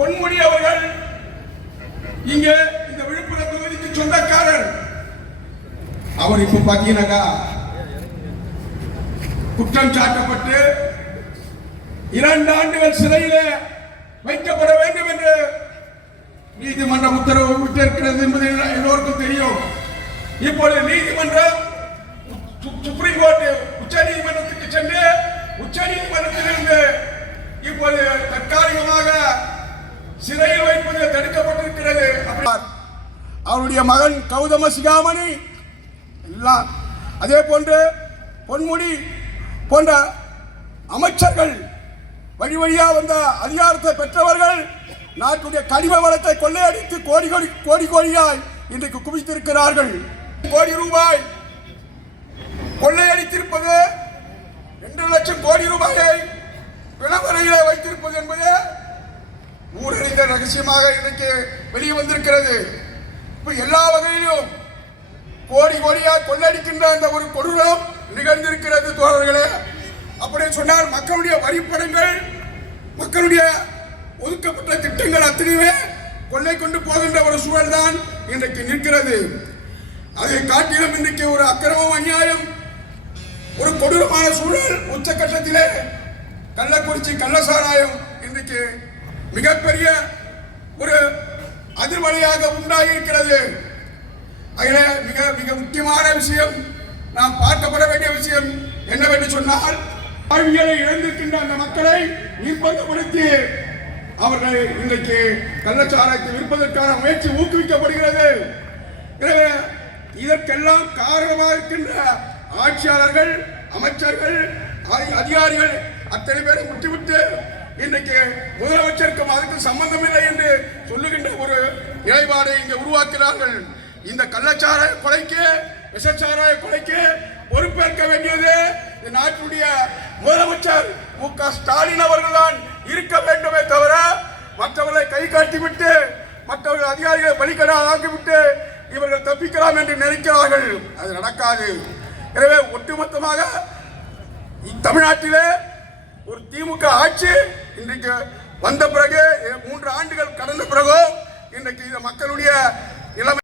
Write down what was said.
பொன்முடி அவர்கள் இங்கே இந்த விழுப்புரம் தொகுதிக்கு சொந்தக்காரர். அவர் இப்ப பாத்தீங்கன்னாக்கா குற்றம் சாட்டப்பட்டு 2 ஆண்டுகள் சிறையில் வைக்கப்பட வேண்டும் என்று நீதிமன்றம் உத்தரவு விட்டிருக்கிறது என்பது எல்லோருக்கும் தெரியும். இப்பொழுது நீதிமன்றம் சுப்ரீம் கோர்ட் உச்ச நீதிமன்றத்துக்கு சென்று உச்ச நீதிமன்றத்திலிருந்து இப்போது தற்காலிகமாக சிறையில் வைப்பது தடுக்கப்பட்டிருக்கிறது. அவருடைய மகன் கௌதம சிகாமணி எல்லாம் அதே போன்று பொன்முடி போன்ற அமைச்சர்கள் வழி வழியா வந்த அதிகாரத்தை பெற்றவர்கள் நாட்டுடைய கனிம வளத்தை கொள்ளையடித்து கோடி கோடியாய் இன்றைக்கு குவித்திருக்கிறார்கள். கோடி ரூபாய் கொள்ளையடித்திருப்பது 2 லட்சம் கோடி ரூபாயை பிணவரையிலே வைத்திருப்பது என்பது ஊரறிந்த ரகசியமாக இன்றைக்கு வெளியே வந்திருக்கிறது. இப்ப எல்லா வகையிலும் கோடி கோடியாக கொள்ளடிக்கின்ற அந்த ஒரு கொடூரம் நிகழ்ந்திருக்கிறது தோழர்களே. அப்படி சொன்னால் மக்களுடைய வரிப்பணங்கள், மக்களுடைய ஒதுக்கப்பட்ட திட்டங்கள் அத்தனையுமே கொள்ளை கொண்டு போகின்ற ஒரு சூழல் தான் இன்றைக்கு நிற்கிறது. அதை காட்டிலும் இன்றைக்கு ஒரு அக்கிரமம், அநியாயம், ஒரு கொடூரமான சூழல் உச்சகட்டத்திலே கள்ளக்குறிச்சி கள்ளசாராயம் இன்றைக்கு மிகப்பெரிய ஒரு அதிர்வலையாக உண்டாகி இருக்கிறது. அதில் மிக மிக முக்கியமான விஷயம், நாம் பார்க்கப்பட வேண்டிய விஷயம் என்னவென்று சொன்னால், வாழ்வியலை இழந்திருக்கின்ற அந்த மக்களை நிர்பந்தப்படுத்தி அவர்கள் இன்றைக்கு கள்ளச்சாராயத்தை விற்பதற்கான முயற்சி ஊக்குவிக்கப்படுகிறது. எனவே இதற்கெல்லாம் காரணமாக இருக்கின்ற ஆட்சியாளர்கள், அமைச்சர்கள், அதிகாரிகள் அத்தனை பேரை முற்றிவிட்டு இன்றைக்கு முதலமைச்சருக்கும் அதுக்கு சம்பந்தம் இல்லை என்று சொல்லுகின்ற ஒரு நிலைப்பாடை இங்கே உருவாக்குகிறார்கள். இந்த கள்ளச்சாராய கொலைக்கு, விஷச்சாராய கொலைக்கு பொறுப்பேற்க வேண்டியது நாட்டுடைய முதலமைச்சர் மு.க. ஸ்டாலின் அவர்கள் தான் இருக்க வேண்டுமே தவிர, மற்றவர்களை கை காட்டிவிட்டு மற்றவர்கள் அதிகாரிகளை பலிக்கடாக ஆக்கிவிட்டு இவர்கள் தப்பிக்கலாம் என்று நினைக்கிறார்கள். அது நடக்காது. எனவே ஒட்டுமொத்தமாக தமிழ்நாட்டிலே ஒரு திமுக ஆட்சி இன்றைக்கு வந்த பிறகு 3 ஆண்டுகள் கடந்த பிறகு இன்றைக்கு மக்களுடைய நிலைமை